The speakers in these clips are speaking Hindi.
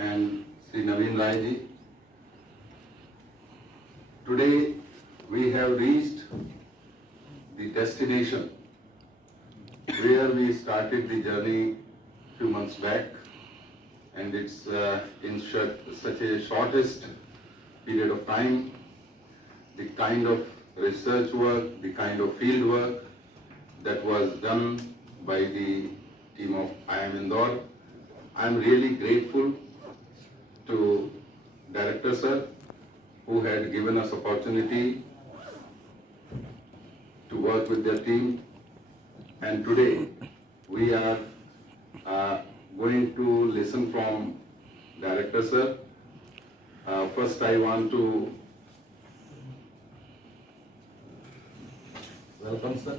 and Sri Naveen Rai ji. Today we have reached the destination where we started the journey 2 months back, and it's in such a shortest period of time. The kind of research work, the kind of field work that was done by the team of IIM Indore. I'm really grateful to Director Sir, who had given us opportunity to work with their team. And today we are going to listen from Director Sir. First I want to welcome sir.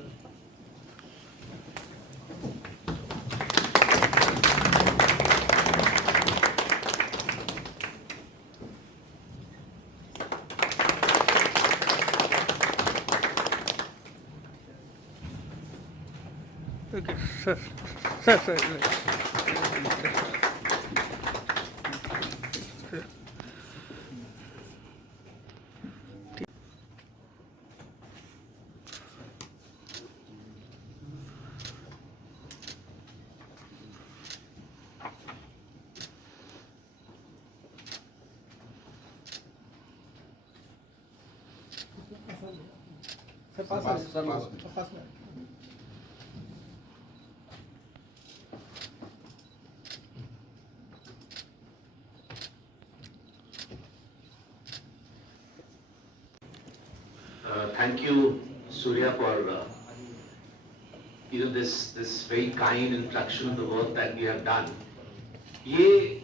Okay, sir. Sir. Thank you, Surya, for this very kind introduction of the work that we have done. ये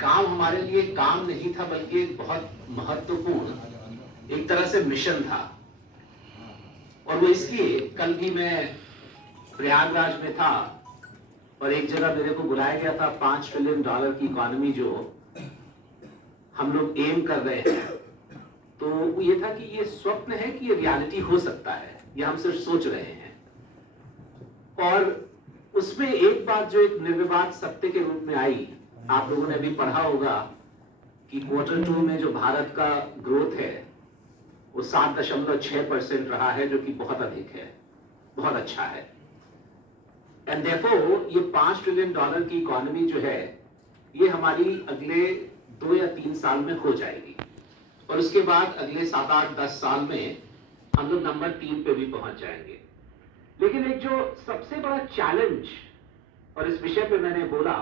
काम हमारे लिए काम नहीं था, बल्कि एक बहुत महत्वपूर्ण एक तरह से मिशन था। और वो इसलिए कल भी मैं प्रयागराज में था और एक जगह मेरे को बुलाया गया था। $5 ट्रिलियन की इकोनॉमी जो हम लोग एम कर रहे हैं, तो वो ये था कि ये स्वप्न है कि ये रियलिटी हो सकता है, ये हम सिर्फ सोच रहे हैं। और उसमें एक बात जो एक निर्विवाद सत्य के रूप में आई, आप लोगों ने भी पढ़ा होगा कि Q2 में जो भारत का ग्रोथ है वो 7.6% रहा है, जो कि बहुत अधिक है, बहुत अच्छा है। एंड देयरफॉर ये $5 ट्रिलियन की इकोनॉमी जो है, ये हमारी अगले 2 या 3 साल में हो जाएगी, और उसके बाद अगले 7, 8, 10 साल में हम लोग नंबर 3 पे भी पहुंच जाएंगे। लेकिन एक जो सबसे बड़ा चैलेंज, और इस विषय पे मैंने बोला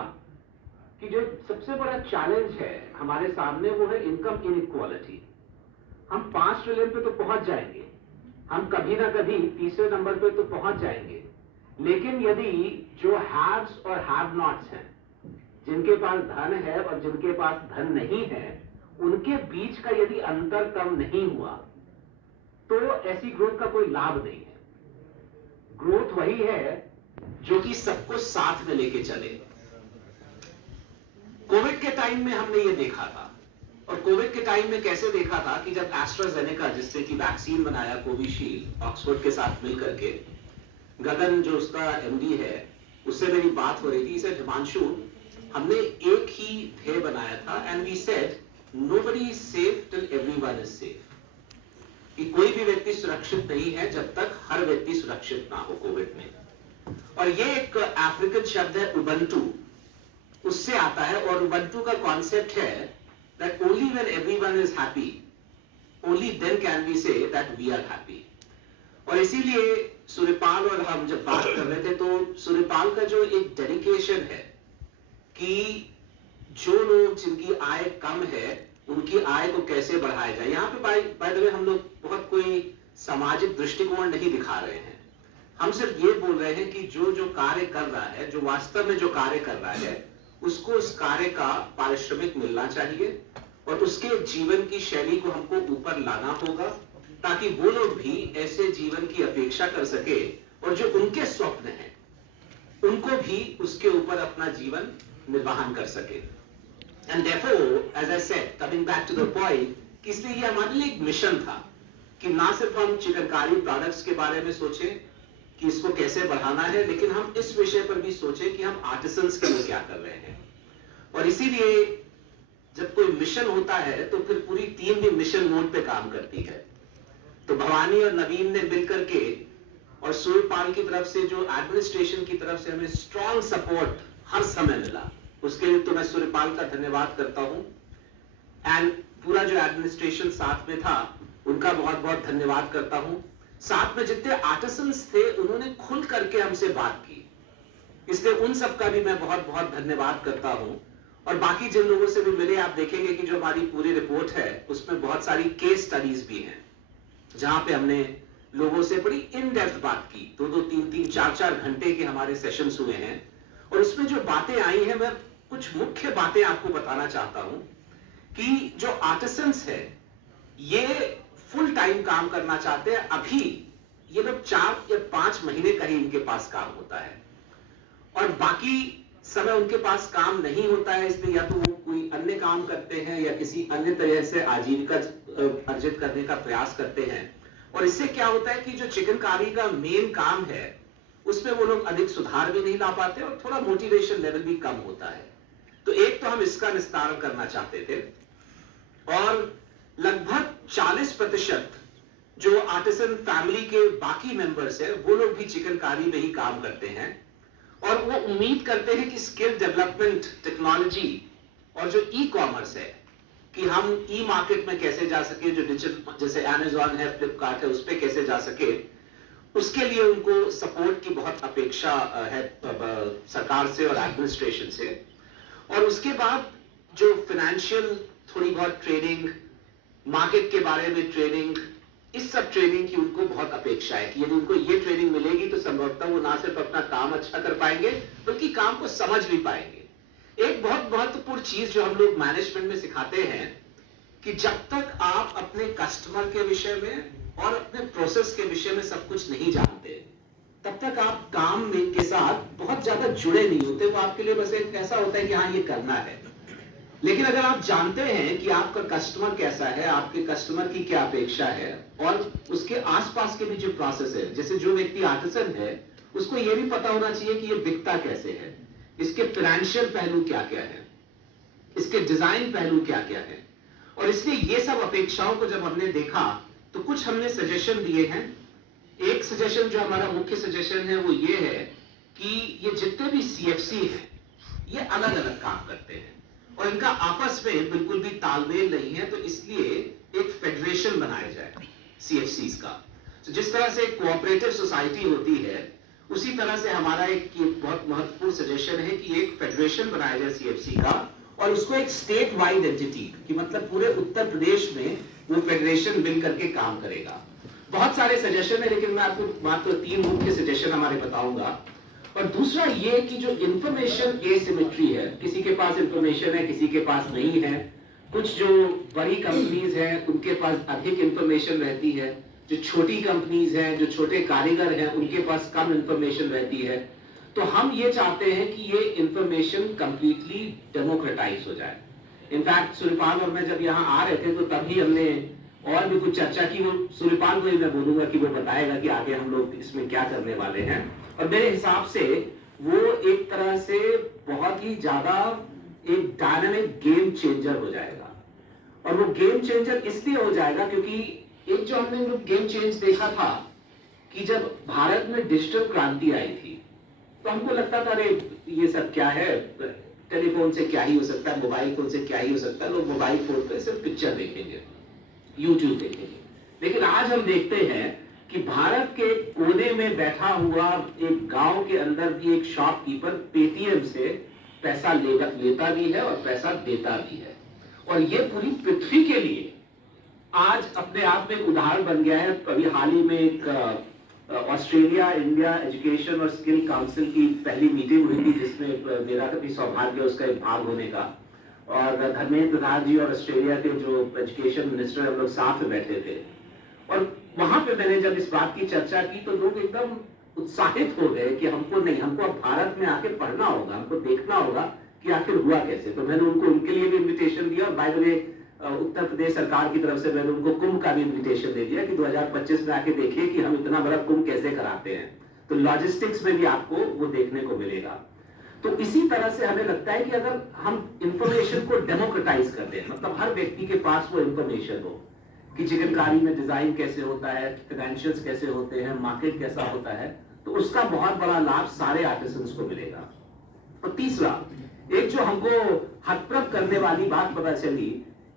कि जो सबसे बड़ा चैलेंज है हमारे सामने, वो है इनकम इनइक्वालिटी। हम 5 ट्रिलियन पे तो पहुंच जाएंगे, हम कभी ना कभी तीसरे नंबर पे तो पहुंच जाएंगे, लेकिन यदि जो हैव्स और हैव नॉट्स हैं, जिनके पास धन है और जिनके पास धन नहीं है, उनके बीच का यदि अंतर कम नहीं हुआ, तो ऐसी ग्रोथ का कोई लाभ नहीं है। ग्रोथ वही है जो कि सबको साथ में लेके चले। कोविड के टाइम में हमने ये देखा था, और कोविड के टाइम में कैसे देखा था कि जब एस्ट्राजेनेका, जिसने की वैक्सीन बनाया कोविशील्ड ऑक्सफोर्ड के साथ मिलकर के, गगन जो उसका एमडी है, उससे मेरी बात हो रही थी। इसे हिमांशु, हमने एक ही ध्येय बनाया था, and we said nobody is safe till everyone is safe, कि कोई भी व्यक्ति सुरक्षित नहीं है जब तक हर व्यक्ति सुरक्षित ना हो कोविड में। और ये एक अफ्रीकन शब्द है उबंटू, उससे आता है, और उबंटू का कॉन्सेप्ट है that only when everyone is happy, only then can we say that we are happy। और इसीलिए सूर्यपाल और हम जब बात कर रहे थे, तो सूर्यपाल का जो एक डेडिकेशन है कि जो लोग जिनकी आय कम है, उनकी आय को कैसे बढ़ाया जाए। यहाँ पे बाय द वे हम लोग बहुत कोई सामाजिक दृष्टिकोण नहीं दिखा रहे हैं, हम सिर्फ ये बोल रहे हैं कि जो कार्य कर रहा है, जो वास्तव में जो कार्य कर रहा है, उसको उस कार्य का पारिश्रमिक मिलना चाहिए, और उसके जीवन की शैली को हमको ऊपर लाना होगा, ताकि वो लोग भी ऐसे जीवन की अपेक्षा कर सके, और जो उनके स्वप्न हैं उनको भी उसके ऊपर अपना जीवन निर्वाहन कर सके। And therefore, as I said, coming back to the point, कि इसलिए ये हमारे लिए एक मिशन था कि ना सिर्फ हम चिकनकारी प्रोडक्ट्स के बारे में सोचें कि इसको कैसे बढ़ाना है, लेकिन हम इस विषय पर भी सोचें कि हम आर्टिसंस के लिए क्या कर रहे हैं। और इसीलिए जब कोई मिशन होता है तो फिर पूरी टीम भी मिशन मोड पे काम करती है। तो भवानी और नवीन ने मिलकर के और सूर्यपाल की तरफ से जो एडमिनिस्ट्रेशन की तरफ से हमें स्ट्रॉन्ग सपोर्ट हर समय मिला, उसके लिए तो मैं सूर्यपाल का धन्यवाद करता हूं। एंड पूरा जो एडमिनिस्ट्रेशन साथ में था उनका बहुत बहुत धन्यवाद करता हूं। साथ में जितने आर्टिसंस थे उन्होंने खुल करके हमसे बात की, इसलिए उन सब का भी मैं बहुत बहुत धन्यवाद करता हूं। और बाकी जिन लोगों से भी मिले, आप देखेंगे कि जो हमारी पूरी रिपोर्ट है उसमें बहुत सारी केस स्टडीज भी हैं, जहां पे हमने लोगों से बड़ी इन डेप्थ बात की। 2-2, 3-3, 4-4 घंटे के हमारे सेशंस हुए हैं और उसमें जो बातें आई हैं, मैं कुछ मुख्य बातें आपको बताना चाहता हूं कि जो आर्टिसंस है ये फुल टाइम काम करना चाहते हैं। अभी ये लोग 4 या 5 महीने का ही इनके पास काम होता है और बाकी समय उनके पास काम नहीं होता है, इसलिए या तो वो कोई अन्य काम करते हैं या किसी अन्य तरह से आजीविका अर्जित करने का प्रयास करते हैं। और इससे क्या होता है कि जो चिकनकारी का मेन काम है उसमें वो लोग अधिक सुधार भी नहीं ला पाते और थोड़ा मोटिवेशन लेवल भी कम होता है। तो एक तो हम इसका निस्तारण करना चाहते थे और लगभग 40% जो आर्टिसन फैमिली के बाकी मेंबर्स है वो लोग भी चिकनकारी में ही काम करते हैं और वो उम्मीद करते हैं कि स्किल डेवलपमेंट, टेक्नोलॉजी और जो ई कॉमर्स है कि हम ई मार्केट में कैसे जा सके, जो डिजिटल जैसे अमेज़न है, फ्लिपकार्ट है, उस पे कैसे जा सके, उसके लिए उनको सपोर्ट की बहुत अपेक्षा है सरकार से और एडमिनिस्ट्रेशन से। और उसके बाद जो फाइनेंशियल थोड़ी बहुत ट्रेनिंग, मार्केट के बारे में ट्रेनिंग, इस सब ट्रेनिंग की उनको बहुत अपेक्षा है कि यदि उनको ये ट्रेनिंग मिलेगी तो संभवतः वो ना सिर्फ अपना काम अच्छा कर पाएंगे बल्कि काम को समझ भी पाएंगे। एक बहुत महत्वपूर्ण चीज जो हम लोग मैनेजमेंट में सिखाते हैं कि जब तक आप अपने कस्टमर के विषय में और अपने प्रोसेस के विषय में सब कुछ नहीं जानते तब तक आप काम में के साथ बहुत ज्यादा जुड़े नहीं होते। वो आपके लिए बस एक ऐसा होता है कि हाँ ये करना है। लेकिन अगर आप जानते हैं कि आपका कस्टमर कैसा है, आपके कस्टमर की क्या अपेक्षा है और उसके आसपास के भी जो प्रोसेस है, जैसे जो व्यक्ति आर्टिसन है उसको ये भी पता होना चाहिए कि ये बिकता कैसे है, इसके फाइनेंशियल पहलू क्या क्या है, इसके डिजाइन पहलू क्या क्या है। और इसलिए ये सब अपेक्षाओं को जब हमने देखा तो कुछ हमने सजेशन दिए हैं। एक सजेशन जो हमारा मुख्य सजेशन है वो ये है कि ये जितने भी सीएफसी हैं ये अलग अलग काम करते हैं और इनका आपस में बिल्कुल भी तालमेल नहीं है, तो इसलिए एक फेडरेशन बनाया जाए सीएफसीज का। तो जिस तरह से कोऑपरेटिव सोसाइटी होती है उसी तरह से हमारा एक बहुत महत्वपूर्ण सजेशन है कि एक फेडरेशन बनाया जाए सीएफसी का और उसको एक स्टेट वाइड एंटिटी कि मतलब पूरे उत्तर प्रदेश में वो फेडरेशन मिल करके काम करेगा। बहुत सारे सजेशन है लेकिन मैं आपको मात्र 3 मुख्य सजेशन हमारे बताऊंगा। और दूसरा ये कि जो इंफॉर्मेशन एसिमेट्री है, किसी के पास इंफॉर्मेशन है किसी के पास नहीं है। कुछ जो बड़ी कंपनीज हैं उनके पास अधिक इंफॉर्मेशन रहती है, जो छोटी कंपनीज हैं, जो छोटे कारीगर हैं उनके पास कम इंफॉर्मेशन रहती है। तो हम ये चाहते हैं कि ये इंफॉर्मेशन कंप्लीटली डेमोक्रेटाइज हो जाए। इनफैक्ट सूर्यपाल और मैं जब यहाँ आ रहे थे तो तभी हमने और भी कुछ चर्चा की। वो सूर्यपाल को ही मैं बोलूंगा कि वो बताएगा कि आगे हम लोग इसमें क्या करने वाले हैं। और मेरे हिसाब से वो एक तरह से बहुत ही ज्यादा एक डायनामिक गेम चेंजर हो जाएगा। और वो गेम चेंजर इसलिए हो जाएगा क्योंकि एक जो हमने गेम चेंज देखा था कि जब भारत में डिजिटल क्रांति आई थी तो हमको लगता था अरे ये सब क्या है, टेलीफोन से क्या ही हो सकता है, मोबाइल फोन से क्या ही हो सकता है, लोग मोबाइल फोन पर सिर्फ पिक्चर देखेंगे, यूट्यूब देखेंगे। लेकिन आज हम देखते हैं कि भारत के कोने में बैठा हुआ एक गांव के अंदर भी एक शॉपकीपर पेटीएम से पैसा लेता भी है और पैसा देता भी है। और ये पूरी पृथ्वी के लिए आज अपने आप में एक उदाहरण बन गया है। अभी हाल ही में एक ऑस्ट्रेलिया इंडिया एजुकेशन और स्किल काउंसिल की पहली मीटिंग हुई थी जिसमें मेरा कभी सौभाग्य उसका एक भाग होने का। और धर्मेंद्र प्रधान जी और ऑस्ट्रेलिया के जो एजुकेशन मिनिस्टर हम लोग साथ में बैठे थे और वहां पे मैंने जब इस बात की चर्चा की तो लोग एकदम उत्साहित हो गए कि हमको अब भारत में आके पढ़ना होगा, हमको देखना होगा कि आखिर हुआ कैसे। तो मैंने उनके लिए भी इन्विटेशन दिया और by the way Uttar Pradesh सरकार की तरफ से मैंने उनको कुंभ का भी इन्विटेशन दे दिया कि 2025 में आके देखिए कि हम इतना बड़ा कुंभ कैसे कराते हैं। तो लॉजिस्टिक्स में भी आपको वो देखने को मिलेगा। तो इसी तरह से हमें लगता है कि अगर हम इंफॉर्मेशन को डेमोक्रेटाइज कर दें, मतलब हर व्यक्ति के पास वो इंफॉर्मेशन हो कि चिकनकारी में डिजाइन कैसे होता है, फाइनेंशियल्स कैसे होते हैं, मार्केट कैसा होता है, तो उसका बहुत बड़ा लाभ सारे आर्टिसंस को मिलेगा। और तीसरा, एक जो हमको हतप्रभ करने वाली बात पता चली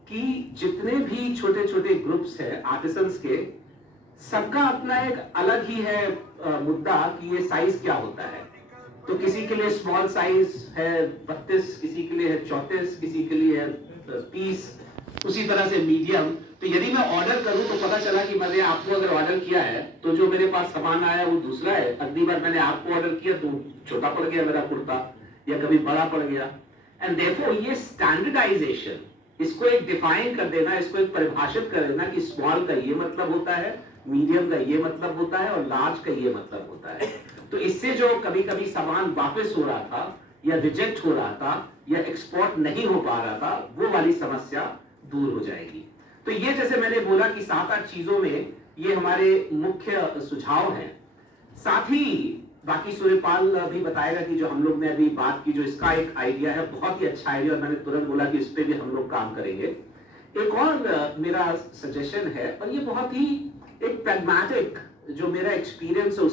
कि जितने भी छोटे छोटे ग्रुप्स हैं आर्टिसंस के, सबका अपना एक अलग ही है मुद्दा कि ये साइज क्या होता है। तो किसी के लिए स्मॉल साइज है 32, किसी के लिए है 34, किसी के लिए है 30, उसी तरह से मीडियम। तो यदि मैं ऑर्डर करूं तो पता चला कि मैंने आपको अगर ऑर्डर किया है तो जो मेरे पास सामान आया वो दूसरा है, अगली बार मैंने आपको ऑर्डर किया तो छोटा पड़ गया मेरा कुर्ता या कभी बड़ा पड़ गया। एंड देयरफॉर ये स्टैंडर्डाइजेशन, इसको एक डिफाइन कर देना, इसको एक परिभाषित कर देना कि स्मॉल का ये मतलब होता है, मीडियम का ये मतलब होता है और लार्ज का ये मतलब होता है। तो इससे जो कभी कभी सामान वापस हो रहा था या रिजेक्ट हो रहा था या एक्सपोर्ट नहीं हो पा रहा था, वो वाली समस्या दूर हो जाएगी। तो ये जैसे मैंने बोला कि 7-8 चीजों में ये हमारे मुख्य सुझाव हैं। साथ ही बाकी सूर्यपाल भी बताएगा कि जो हम लोग ने अभी बात की, जो इसका एक आइडिया है, बहुत ही अच्छा आइडिया, और मैंने तुरंत बोला कि इस पे भी हम लोग काम करेंगे। एक और मेरा सजेशन है, और ये बहुत ही एक प्रैग्मेटिक जो मेरा एक्सपीरियंस है